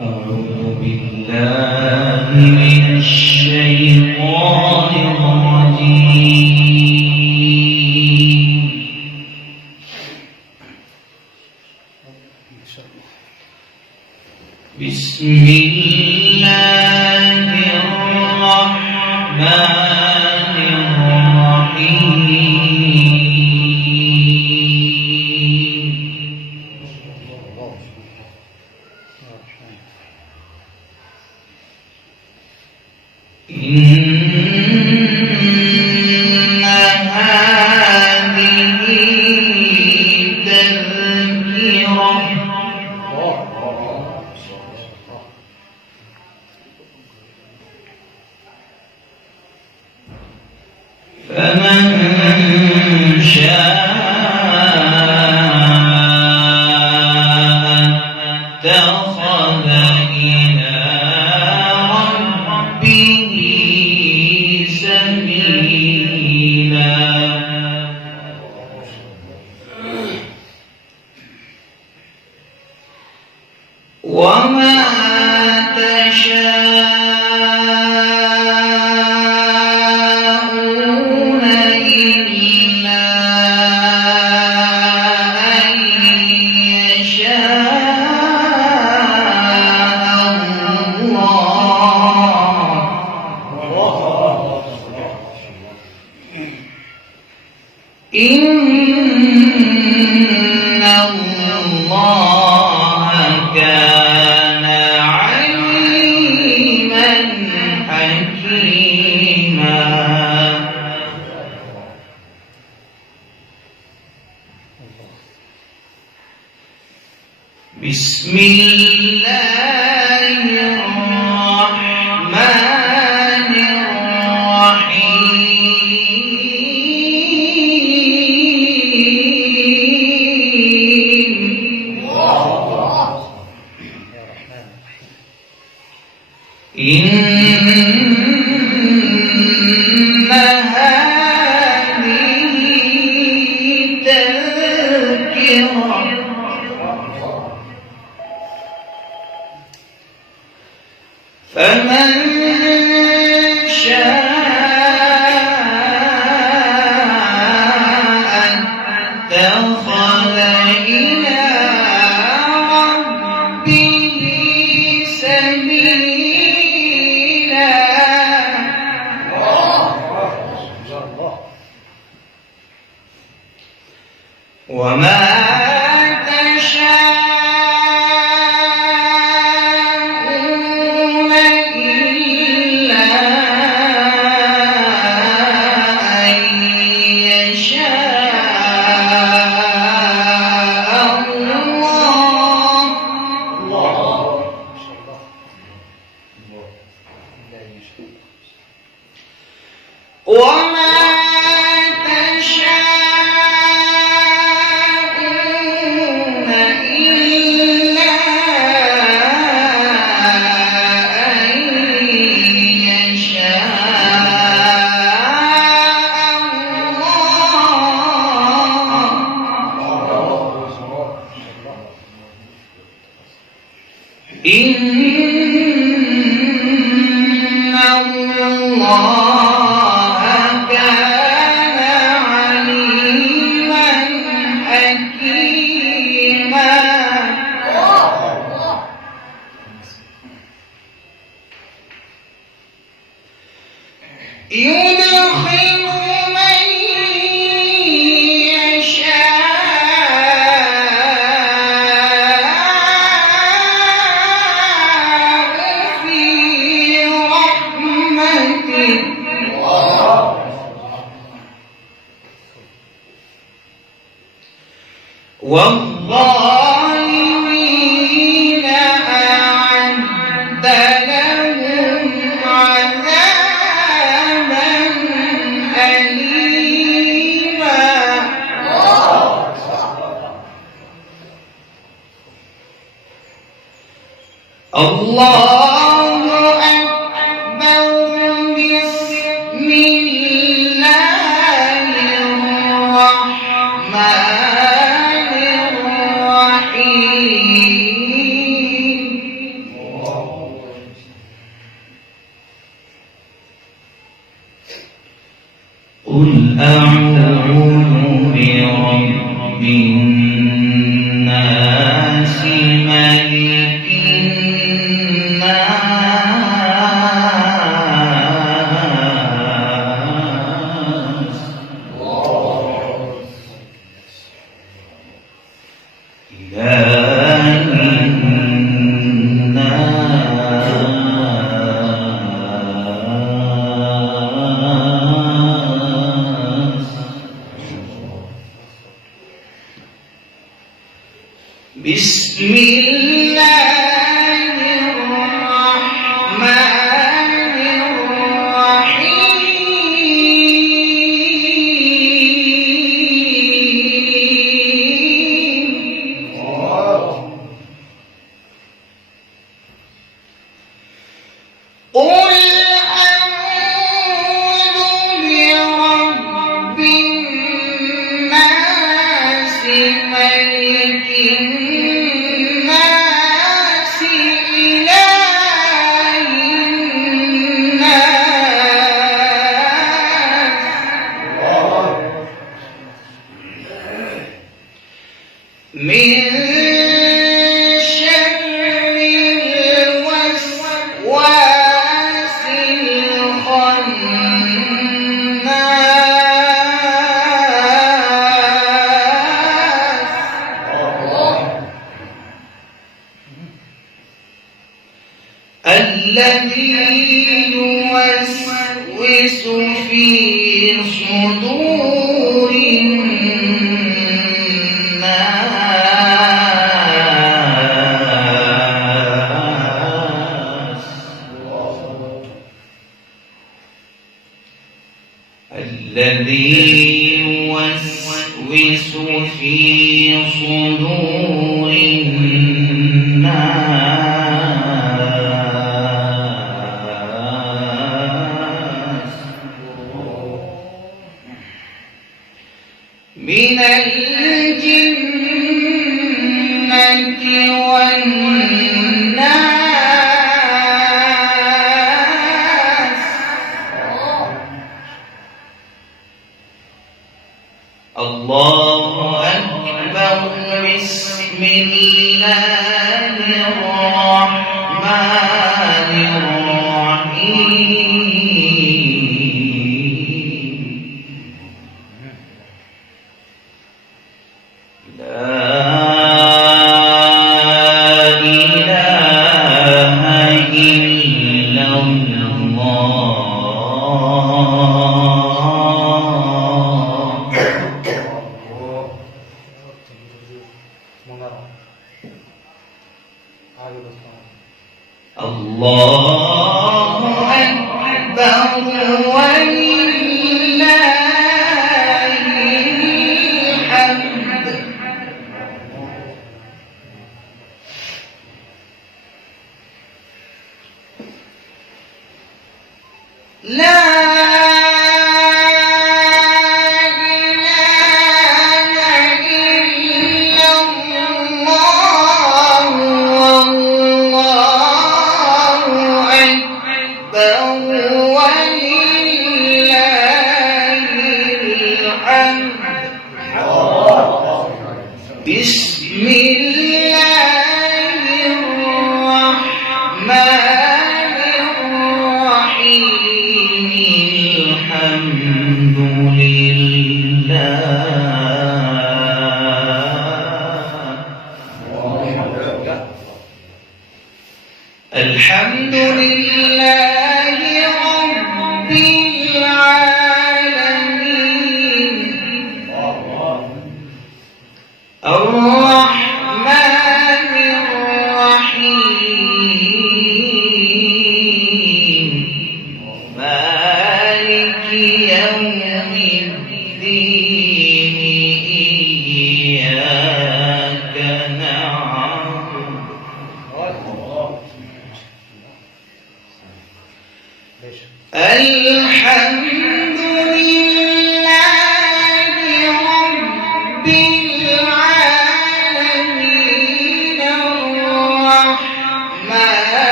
أعوذ بالله من الشيطان الرجيم. بسم الله الرحمن الرحيم. إن هذه تذكرة فمن شاء اتخذ إلى ربه سبيلا. وما تشاءون إلا أن يشاء الله. إن الله كان عليما حكيما. بسم الله الرحمن الرحيم. إن هذه تذكرة فمن شاء اتخذ إلى ربه سبيلا. وما تشاءون إلا أن يشاء الله. وما تشاءون إلا أن يشاء الله. إن الله كان عليما حكيما. يدخل من يشاء في رحمته والظالمين أعد لهم عذابا أليما. الله أكبر. بسم الله الرحمن الرحيم. أعوذ برب الناس ملك الناس إله الناس بسم الله الرحمن الرحيم قل أعوذ برب الناس ملك الناس إله الناس من شر الوسواس الخناس الذي يوسوس في صدور الناس الذي يوسوس في صدور الناس من الجنة والناس الله أكبر بسم الله الرحمن الرحيم لا إله إلا الله أكبر ولله الحمد لا إله إلا الله والله أكبر ولله الحمد بسم الله الرحمن الرحيم الحمد لله الحمد لله رب العالمين الرحمن الرحيم مالك يوم الدين إياك نعبد الحمد لله رب العالمين الرحمن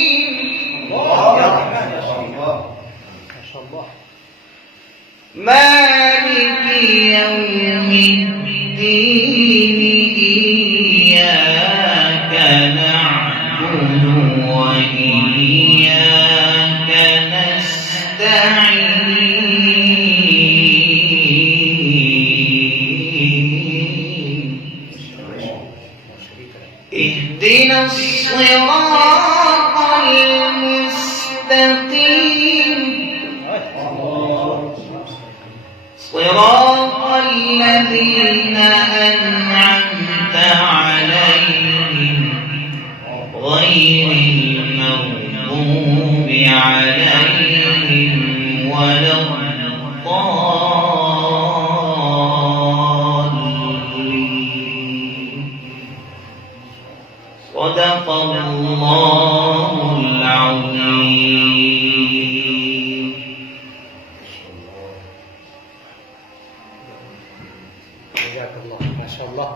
الرحيم يوم الدين إياك نعبد وإياك نستعين اهدنا الصراط المستقيم صراط الذين أنعمت عليهم غير المغضوب عليهم ولا الضالين صدق الله العظيم. جزاك الله ما شاء الله.